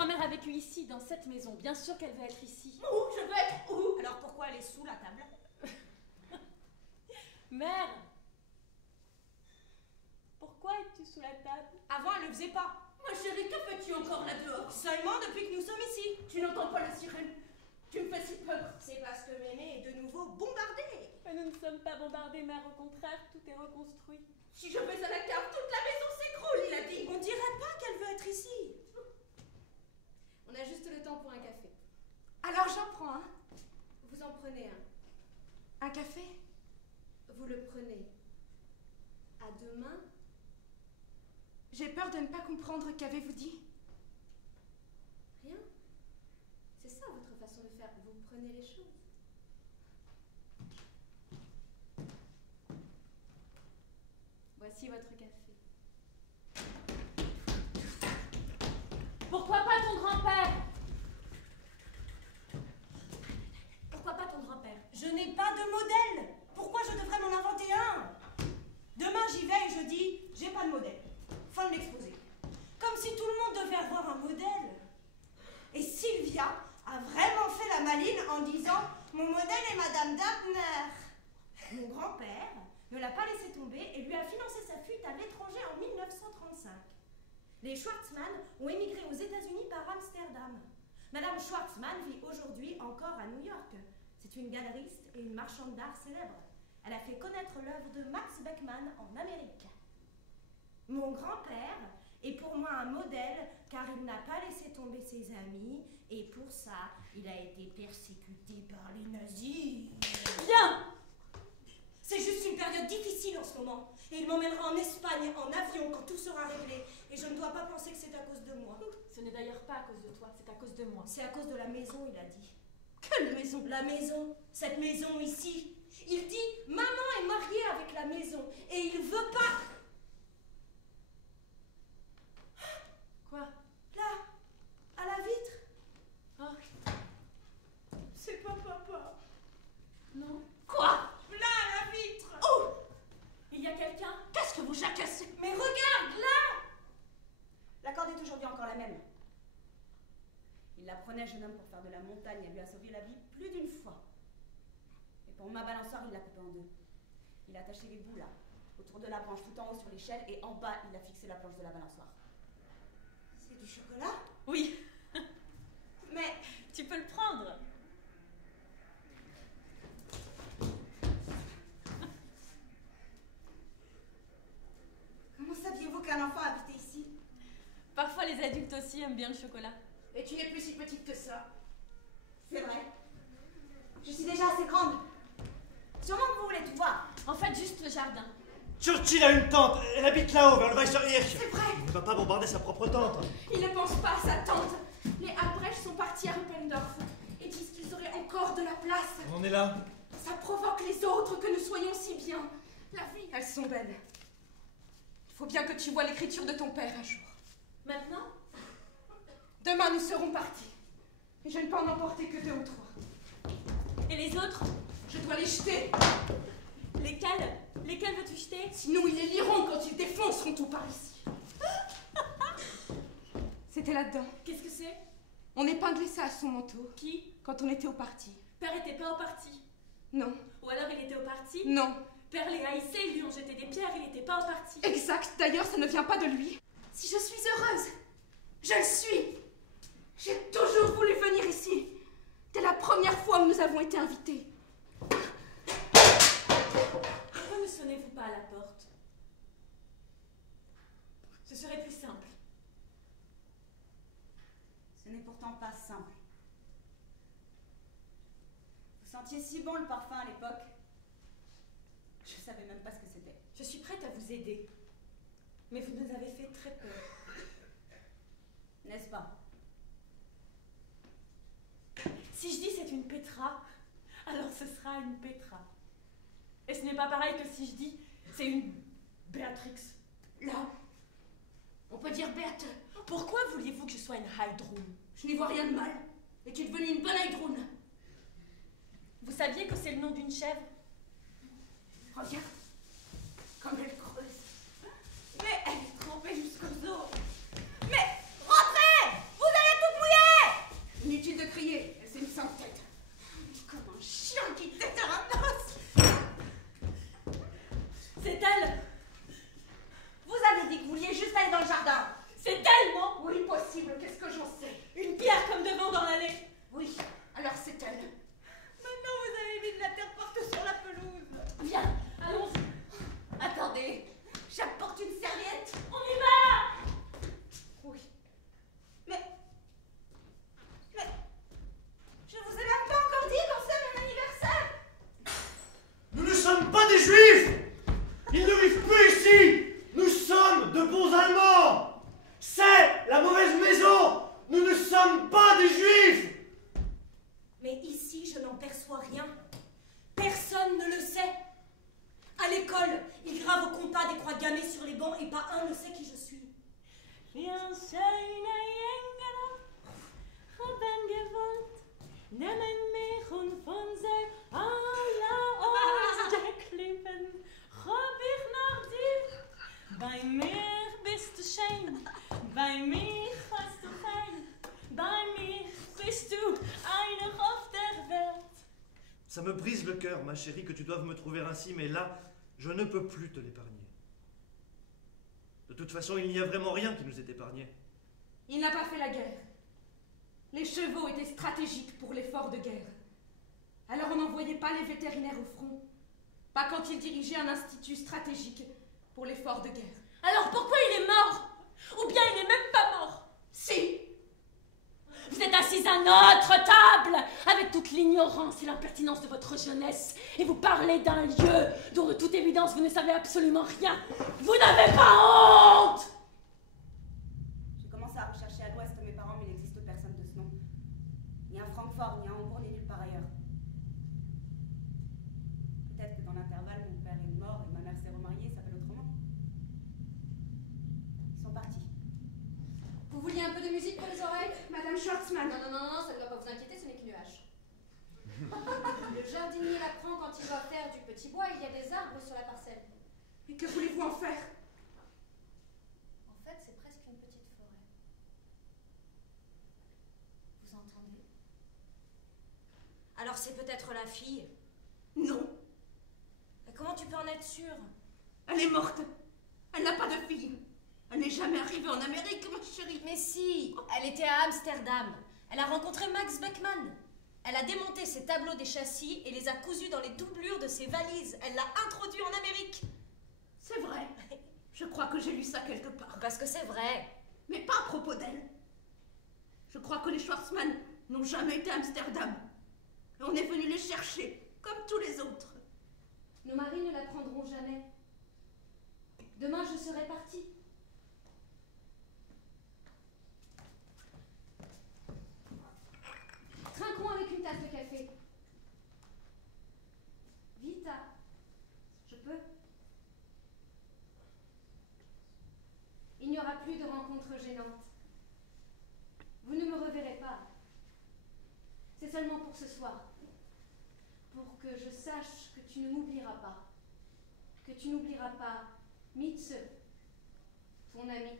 fois mère a vécu ici, dans cette maison. Bien sûr qu'elle veut être ici. Où? Je veux être où? Alors pourquoi elle est sous la table? Mère! Pourquoi es-tu sous la table? Avant, elle ne le faisait pas. Ma chérie, que fais-tu encore là dehors? Seulement depuis que nous sommes ici. Tu n'entends pas la sirène? Tu me fais si peur. C'est parce que Mémé est de nouveau bombardée. Mais nous ne sommes pas bombardés, mère. Au contraire, tout est reconstruit. Si je vais à la cave, toute la maison s'écroule, il a dit. On dirait pas qu'elle veut être ici. On a juste le temps pour un café. Alors j'en prends un. Vous en prenez un. Un café? Vous le prenez. À demain. J'ai peur de ne pas comprendre. Qu'avez-vous dit? Rien. C'est ça votre façon de faire. Vous prenez les choses. Voici votre café. Pourquoi pas ton grand-père? Pourquoi pas ton grand-père? Je n'ai pas de modèle. Pourquoi je devrais m'en inventer un? Demain j'y vais et je dis, j'ai pas de modèle. Fin de l'exposé. Comme si tout le monde devait avoir un modèle. Et Sylvia a vraiment fait la maline en disant, mon modèle est Madame Dapner. Mon grand-père ne l'a pas laissé tomber et lui a financé sa fuite à l'étranger en 1935. Les Schwartzmann ont émigré aux États-Unis par Amsterdam. Madame Schwartzmann vit aujourd'hui encore à New York. C'est une galeriste et une marchande d'art célèbre. Elle a fait connaître l'œuvre de Max Beckmann en Amérique. Mon grand-père est pour moi un modèle car il n'a pas laissé tomber ses amis et pour ça, il a été persécuté par les nazis. Bien! C'est juste une période difficile en ce moment. Et il m'emmènera en Espagne en avion quand tout sera réglé. Et je ne dois pas penser que c'est à cause de moi. Ce n'est d'ailleurs pas à cause de toi, c'est à cause de moi. C'est à cause de la maison, il a dit. Quelle maison? La maison. Cette maison ici. Il dit, maman est mariée avec la maison. Et il veut pas. Quoi? Là, à la vitre. Oh. C'est pas papa. Non. Quoi? Là, à la vitre. Oh! Il y a quelqu'un? Qu'est-ce que vous jacassez? Mais regarde, là! La corde est aujourd'hui encore la même. Il la prenait, jeune homme, pour faire de la montagne. Elle lui a sauvé la vie plus d'une fois. Et pour ma balançoire, il l'a coupée en deux. Il a attaché les bouts, là, autour de la branche, tout en haut sur l'échelle, et en bas, il a fixé la planche de la balançoire. C'est du chocolat? Oui. Mais Tu peux le prendre. comment saviez-vous qu'un enfant habitait ici? Parfois, les adultes aussi aiment bien le chocolat. Et tu n'es plus si petite que ça. C'est vrai. Je suis déjà assez grande. Sûrement que vous voulez tout voir. En fait, juste le jardin. Churchill a une tante, elle habite là-haut, vers le Weißer-Hirsch. C'est vrai. Il ne va pas bombarder sa propre tante. Il ne pense pas à sa tante. Les Albrecht sont partis à Ruppendorf et disent qu'ils auraient encore de la place. On est là. Ça provoque les autres que nous soyons si bien. La vie. Elles sont belles. Il faut bien que tu vois l'écriture de ton père un jour. Maintenant? Demain, nous serons partis. Et je ne peux en emporter que 2 ou 3. Et les autres? Je dois les jeter. Lesquels? Lesquels veux-tu jeter? Sinon, ils les liront quand ils défonceront tout par ici. C'était là-dedans. Qu'est-ce que c'est? On épinglait ça à son manteau. Qui? Quand on était au parti. Père était pas au parti. Non. Ou alors il était au parti? Non. Père les haïssait, ils lui ont jeté des pierres, il était pas au parti. Exact. D'ailleurs, ça ne vient pas de lui. Si je suis heureuse, je le suis. J'ai toujours voulu venir ici. Dès la première fois où nous avons été invités. Pourquoi ne sonnez-vous pas à la porte? Ce serait plus simple. Ce n'est pourtant pas simple. Vous sentiez si bon le parfum à l'époque. Je savais même pas ce que c'était. Je suis prête à vous aider. Mais vous nous avez fait très peur. N'est-ce pas? Si je dis c'est une Petra, alors ce sera une Petra. Et ce n'est pas pareil que si je dis c'est une Béatrix. Là, on peut dire Berthe. Pourquoi vouliez-vous que je sois une Heidrun? Je n'y vois rien de mal. Es-tu devenue une bonne Heidrun? Vous saviez que c'est le nom d'une chèvre? Regarde, comme elle creuse. Mais elle est trempée jusqu'aux os. Mais rentrez! Vous allez tout aux Allemands. C'est la mauvaise maison. Nous ne sommes pas des Juifs. Mais ici, je n'en perçois rien. Personne ne le sait. À l'école, ils gravent au compas des croix gammées sur les bancs et pas un ne sait qui je suis. Bij mir bist du schön, bij mir hast du fein, bij mir bist du einig auf der Welt. Ça me brise le cœur, ma chérie, que tu doives me trouver ainsi, mais là, je ne peux plus te l'épargner. De toute façon, il n'y a vraiment rien qui nous est épargné. Il n'a pas fait la guerre. Les chevaux étaient stratégiques pour l'effort de guerre. Alors on n'envoyait pas les vétérinaires au front. Pas quand il dirigeait un institut stratégique pour l'effort de guerre. Alors pourquoi il est mort? Ou bien il n'est même pas mort? Si! Vous êtes assis à notre table, avec toute l'ignorance et l'impertinence de votre jeunesse, et vous parlez d'un lieu dont de toute évidence vous ne savez absolument rien. Vous n'avez pas honte! J'ai commencé à rechercher à l'ouest mes parents, mais il n'existe personne de ce nom. Ni à Francfort, ni à Hambourg, ni nulle part ailleurs. Peut-être que dans l'intervalle, mon père est mort et ma mère s'est remariée, s'appelle autrement. Ils sont partis. Vous vouliez un peu de musique pour les oreilles? Madame Schwartzmann. Non, non, non, non, ça ne doit pas vous inquiéter, ce n'est qu'une hache. Le jardinier l'apprend quand il va faire du petit bois, il y a des arbres sur la parcelle. Et que voulez-vous en faire? En fait, c'est presque une petite forêt. Vous entendez? Alors c'est peut-être la fille? Non, Mais comment tu peux en être sûre? elle est morte. Elle n'a pas de fille. Elle n'est jamais arrivée en Amérique, ma chérie. Mais si, elle était à Amsterdam. Elle a rencontré Max Beckmann. Elle a démonté ses tableaux des châssis et les a cousus dans les doublures de ses valises. Elle l'a introduit en Amérique. C'est vrai. Je crois que j'ai lu ça quelque part. Parce que c'est vrai. Mais pas à propos d'elle. Je crois que les Schwarzmann n'ont jamais été à Amsterdam. Et on est venu les chercher, comme tous les autres. Nos maris ne l'apprendront jamais. Demain, je serai partie. Trinquons avec une tasse de café. Vita, je peux? Il n'y aura plus de rencontres gênantes. Vous ne me reverrez pas. C'est seulement pour ce soir. Pour que je sache que tu ne m'oublieras pas. Que tu n'oublieras pas Mitze, ton ami.